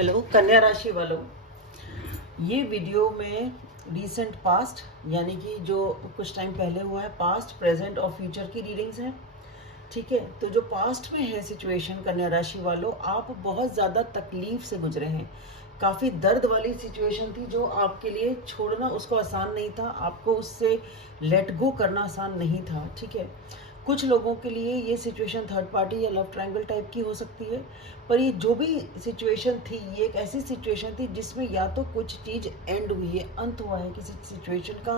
Hello कन्या राशि वालों, ये वीडियो में रीसेंट पास्ट यानी कि जो कुछ टाइम पहले हुआ है, पास्ट प्रेजेंट और फ्यूचर की रीडिंग्स हैं। ठीक है, तो जो पास्ट में है सिचुएशन कन्या राशि वालों, आप बहुत ज़्यादा तकलीफ से गुजरे हैं। काफ़ी दर्द वाली सिचुएशन थी जो आपके लिए छोड़ना उसको आसान नहीं था, आपको उससे लेट गो करना आसान नहीं था। ठीक है, कुछ लोगों के लिए ये सिचुएशन थर्ड पार्टी या लव ट्रायंगल टाइप की हो सकती है, पर ये जो भी सिचुएशन थी ये एक ऐसी सिचुएशन थी जिसमें या तो कुछ चीज़ एंड हुई है, अंत हुआ है किसी सिचुएशन का।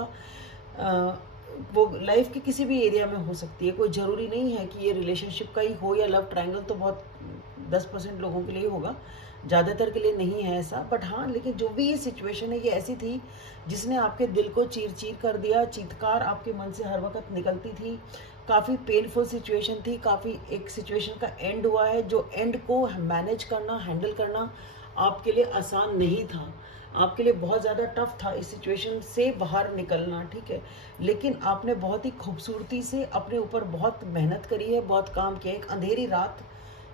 वो लाइफ के किसी भी एरिया में हो सकती है, कोई ज़रूरी नहीं है कि ये रिलेशनशिप का ही हो या लव ट्रायंगल, तो बहुत 10% लोगों के लिए होगा, ज़्यादातर के लिए नहीं है ऐसा। बट हाँ, लेकिन जो भी ये सिचुएशन है ये ऐसी थी जिसने आपके दिल को चीर चीर कर दिया, चीत्कार आपके मन से हर वक्त निकलती थी। काफ़ी पेनफुल सिचुएशन थी, काफ़ी एक सिचुएशन का एंड हुआ है जो एंड को मैनेज करना, हैंडल करना आपके लिए आसान नहीं था, आपके लिए बहुत ज़्यादा टफ था इस सिचुएशन से बाहर निकलना। ठीक है, लेकिन आपने बहुत ही खूबसूरती से अपने ऊपर बहुत मेहनत करी है, बहुत काम किया। एक अंधेरी रात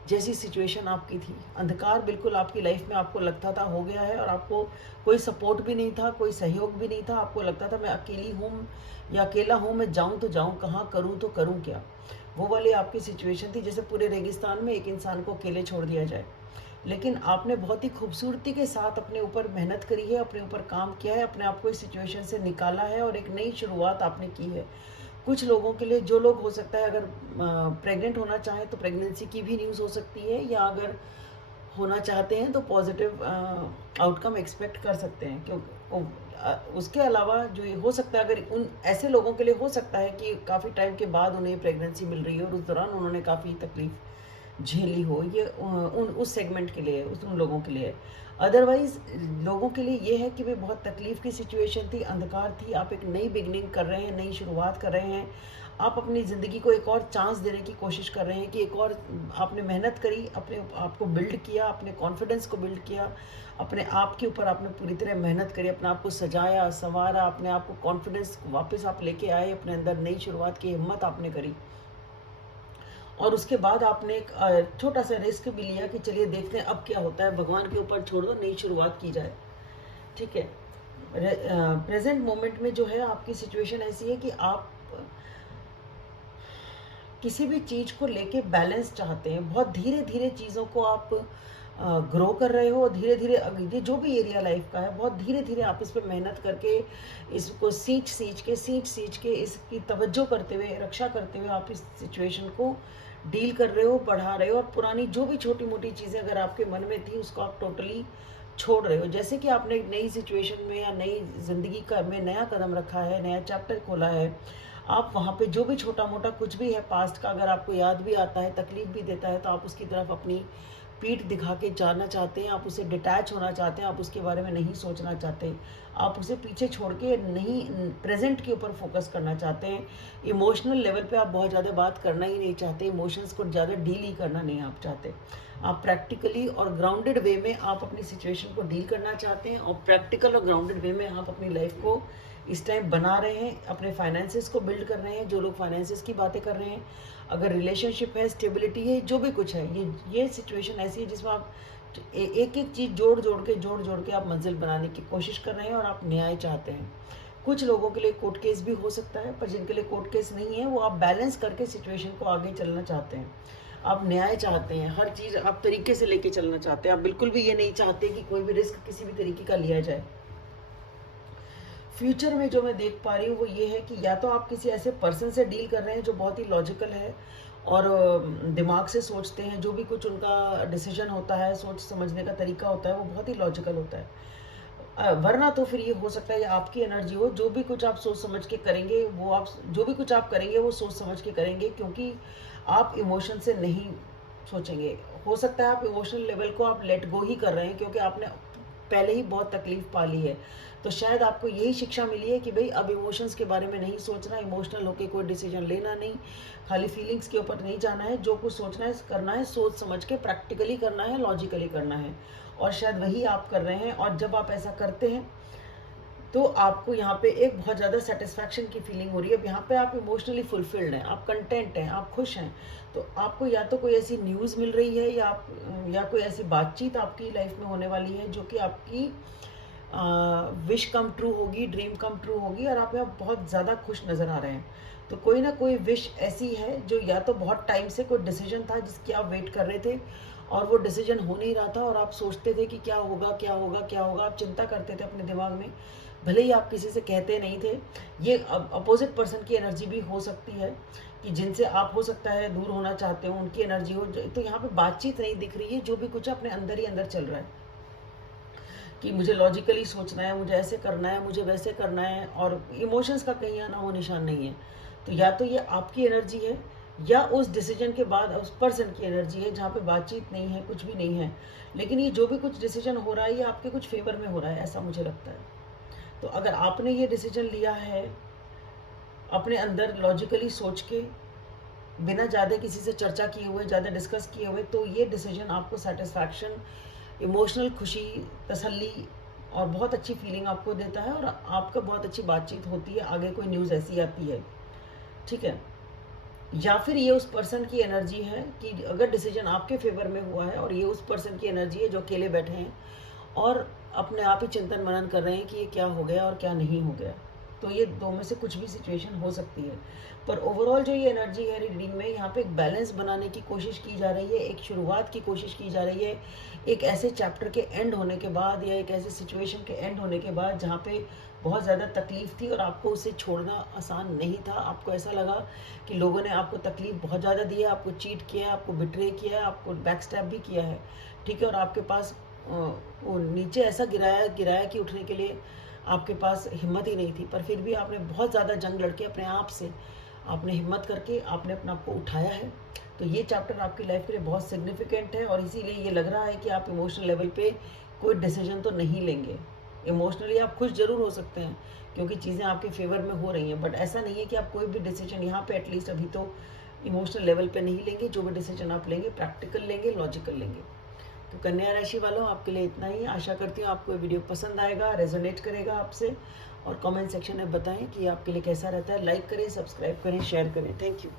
जैसी सिचुएशन आपकी थी, अंधकार बिल्कुल आपकी लाइफ में आपको लगता था हो गया है, और आपको कोई सपोर्ट भी नहीं था, कोई सहयोग भी नहीं था। आपको लगता था मैं अकेली हूँ या अकेला हूँ, मैं जाऊँ तो जाऊँ कहाँ, करूँ तो करूँ क्या। वो वाली आपकी सिचुएशन थी जैसे पूरे रेगिस्तान में एक इंसान को अकेले छोड़ दिया जाए। लेकिन आपने बहुत ही खूबसूरती के साथ अपने ऊपर मेहनत करी है, अपने ऊपर काम किया है, अपने आप को इस सिचुएशन से निकाला है और एक नई शुरुआत आपने की है। कुछ लोगों के लिए, जो लोग हो सकता है अगर प्रेग्नेंट होना चाहें तो प्रेगनेंसी की भी न्यूज़ हो सकती है, या अगर होना चाहते हैं तो पॉजिटिव आउटकम एक्सपेक्ट कर सकते हैं। क्योंकि उसके अलावा जो ये हो सकता है, अगर उन ऐसे लोगों के लिए हो सकता है कि काफ़ी टाइम के बाद उन्हें प्रेगनेंसी मिल रही है और उस दौरान उन्होंने काफ़ी तकलीफ झेली हो, ये उन उस सेगमेंट के लिए, उन लोगों के लिए। अदरवाइज लोगों के लिए ये है कि वे बहुत तकलीफ की सिचुएशन थी, अंधकार थी, आप एक नई बिगनिंग कर रहे हैं, नई शुरुआत कर रहे हैं, आप अपनी ज़िंदगी को एक और चांस देने की कोशिश कर रहे हैं कि एक और आपने मेहनत करी, अपने आप को बिल्ड किया, अपने कॉन्फिडेंस को बिल्ड किया, अपने आप के ऊपर आपने पूरी तरह मेहनत करी, अपने आप को सजाया संवारा, अपने आप को कॉन्फिडेंस वापस आप लेके आए, अपने अंदर नई शुरुआत की हिम्मत आपने करी। और उसके बाद आपने एक छोटा सा रिस्क भी लिया कि चलिए देखते हैं अब क्या होता है, भगवान के ऊपर छोड़ दो, नई शुरुआत की जाए। ठीक है, प्रेजेंट मोमेंट में जो है आपकी सिचुएशन ऐसी है कि आप किसी भी चीज़ को लेके बैलेंस चाहते हैं, बहुत धीरे धीरे चीज़ों को आप ग्रो कर रहे हो, धीरे धीरे ये जो भी एरिया लाइफ का है, बहुत धीरे धीरे आप इस पर मेहनत करके, इसको सींच के इसकी तवज्जो करते हुए, रक्षा करते हुए आप इस सिचुएशन को डील कर रहे हो, बढ़ा रहे हो, और पुरानी जो भी छोटी मोटी चीज़ें अगर आपके मन में थी उसको आप टोटली छोड़ रहे हो। जैसे कि आपने एक नई सिचुएशन में या नई ज़िंदगी का में नया कदम रखा है, नया चैप्टर खोला है, आप वहाँ पे जो भी छोटा मोटा कुछ भी है पास्ट का, अगर आपको याद भी आता है, तकलीफ भी देता है, तो आप उसकी तरफ अपनी पीठ दिखा के जाना चाहते हैं, आप उससे डिटैच होना चाहते हैं, आप उसके बारे में नहीं सोचना चाहते, आप उसे पीछे छोड़ के नहीं प्रेजेंट के ऊपर फोकस करना चाहते हैं। इमोशनल लेवल पे आप बहुत ज़्यादा बात करना ही नहीं चाहते, इमोशंस को ज़्यादा डील ही करना नहीं आप चाहते। आप प्रैक्टिकली और ग्राउंडेड वे में आप अपनी सिचुएशन को डील करना चाहते हैं, और प्रैक्टिकल और ग्राउंडेड वे में आप अपनी लाइफ को इस टाइम बना रहे हैं, अपने फाइनेंसेस को बिल्ड कर रहे हैं। जो लोग फाइनेंसेस की बातें कर रहे हैं, अगर रिलेशनशिप है, स्टेबिलिटी है, जो भी कुछ है, ये सिचुएशन ऐसी है जिसमें आप एक एक चीज़ जोड़ जोड़ के आप मंजिल बनाने की कोशिश कर रहे हैं, और आप न्याय चाहते हैं। कुछ लोगों के लिए कोर्ट केस भी हो सकता है, पर जिनके लिए कोर्ट केस नहीं है वो आप बैलेंस करके सिचुएशन को आगे चलना चाहते हैं, आप न्याय चाहते हैं, हर चीज़ आप तरीके से लेके चलना चाहते हैं। आप बिल्कुल भी ये नहीं चाहते कि कोई भी रिस्क किसी भी तरीके का लिया जाए। फ्यूचर में जो मैं देख पा रही हूँ वो ये है कि या तो आप किसी ऐसे पर्सन से डील कर रहे हैं जो बहुत ही लॉजिकल है और दिमाग से सोचते हैं, जो भी कुछ उनका डिसीजन होता है, सोच समझने का तरीका होता है, वो बहुत ही लॉजिकल होता है। वरना तो फिर ये हो सकता है ये आपकी एनर्जी हो, जो भी कुछ आप सोच समझ के करेंगे वो आप जो भी कुछ आप करेंगे वो सोच समझ के करेंगे, क्योंकि आप इमोशन से नहीं सोचेंगे। हो सकता है आप इमोशनल लेवल को आप लेट गो ही कर रहे हैं, क्योंकि आपने पहले ही बहुत तकलीफ पा ली है, तो शायद आपको यही शिक्षा मिली है कि भाई अब इमोशंस के बारे में नहीं सोचना, इमोशनल होकर कोई डिसीजन लेना नहीं, खाली फीलिंग्स के ऊपर नहीं जाना है, जो कुछ सोचना है करना है सोच समझ के, प्रैक्टिकली करना है, लॉजिकली करना है, और शायद वही आप कर रहे हैं। और जब आप ऐसा करते हैं तो आपको यहाँ पे एक बहुत ज़्यादा सेटिस्फैक्शन की फीलिंग हो रही है। अब यहाँ पे आप इमोशनली फुलफिल्ड हैं, आप कंटेंट हैं, आप खुश हैं। तो आपको या तो कोई ऐसी न्यूज़ मिल रही है या कोई ऐसी बातचीत आपकी लाइफ में होने वाली है जो कि आपकी विश कम ट्रू होगी, ड्रीम कम ट्रू होगी, और आप यहाँ बहुत ज़्यादा खुश नज़र आ रहे हैं। तो कोई ना कोई विश ऐसी है जो या तो बहुत टाइम से कोई डिसीजन था जिसकी आप वेट कर रहे थे और वो डिसीजन हो नहीं रहा था, और आप सोचते थे कि क्या होगा क्या होगा क्या होगा, आप चिंता करते थे अपने दिमाग में, भले ही आप किसी से कहते नहीं थे। ये अपोजिट पर्सन की एनर्जी भी हो सकती है कि जिनसे आप हो सकता है दूर होना चाहते हो, उनकी एनर्जी हो। तो यहाँ पे बातचीत नहीं दिख रही है, जो भी कुछ अपने अंदर ही अंदर चल रहा है कि मुझे लॉजिकली सोचना है, मुझे ऐसे करना है, मुझे वैसे करना है, और इमोशंस का कहीं आना वो निशान नहीं है। तो या तो ये आपकी एनर्जी है या उस डिसीजन के बाद उस पर्सन की एनर्जी है जहाँ पे बातचीत नहीं है, कुछ भी नहीं है। लेकिन ये जो भी कुछ डिसीजन हो रहा है ये आपके कुछ फेवर में हो रहा है, ऐसा मुझे लगता है। तो अगर आपने ये डिसीजन लिया है अपने अंदर लॉजिकली सोच के, बिना ज़्यादा किसी से चर्चा किए हुए, ज़्यादा डिस्कस किए हुए, तो ये डिसीजन आपको सेटिस्फैक्शन, इमोशनल खुशी, तसल्ली और बहुत अच्छी फीलिंग आपको देता है, और आपका बहुत अच्छी बातचीत होती है, आगे कोई न्यूज़ ऐसी आती है, ठीक है। या फिर ये उस पर्सन की एनर्जी है कि अगर डिसीजन आपके फेवर में हुआ है और ये उस पर्सन की एनर्जी है जो अकेले बैठे हैं और अपने आप ही चिंतन मनन कर रहे हैं कि ये क्या हो गया और क्या नहीं हो गया। तो ये दो में से कुछ भी सिचुएशन हो सकती है, पर ओवरऑल जो ये एनर्जी है रीडिंग में, यहाँ पे एक बैलेंस बनाने की कोशिश की जा रही है, एक शुरुआत की कोशिश की जा रही है, एक ऐसे चैप्टर के एंड होने के बाद या एक ऐसे सिचुएशन के एंड होने के बाद जहाँ पे बहुत ज़्यादा तकलीफ थी और आपको उसे छोड़ना आसान नहीं था। आपको ऐसा लगा कि लोगों ने आपको तकलीफ बहुत ज़्यादा दी है, आपको चीट किया है, आपको बिट्रे किया है, आपको बैक स्टैप भी किया है, ठीक है। और आपके पास वो नीचे ऐसा गिराया कि उठने के लिए आपके पास हिम्मत ही नहीं थी, पर फिर भी आपने बहुत ज़्यादा जंग लड़के अपने आप से आपने हिम्मत करके आपने अपने आप को उठाया है। तो ये चैप्टर आपकी लाइफ के लिए बहुत सिग्निफिकेंट है, और इसीलिए ये लग रहा है कि आप इमोशनल लेवल पे कोई डिसीजन तो नहीं लेंगे। इमोशनली आप खुश जरूर हो सकते हैं क्योंकि चीज़ें आपके फेवर में हो रही हैं, बट ऐसा नहीं है कि आप कोई भी डिसीजन यहाँ पे एटलीस्ट अभी तो इमोशनल लेवल पे नहीं लेंगे। जो भी डिसीजन आप लेंगे प्रैक्टिकल लेंगे, लॉजिकल लेंगे। तो कन्या राशि वालों, आपके लिए इतना ही। आशा करती हूँ आपको ये वीडियो पसंद आएगा, रेजोनेट करेगा आपसे, और कमेंट सेक्शन में बताएं कि आपके लिए कैसा रहता है। लाइक करें, सब्सक्राइब करें, शेयर करें। Thank you.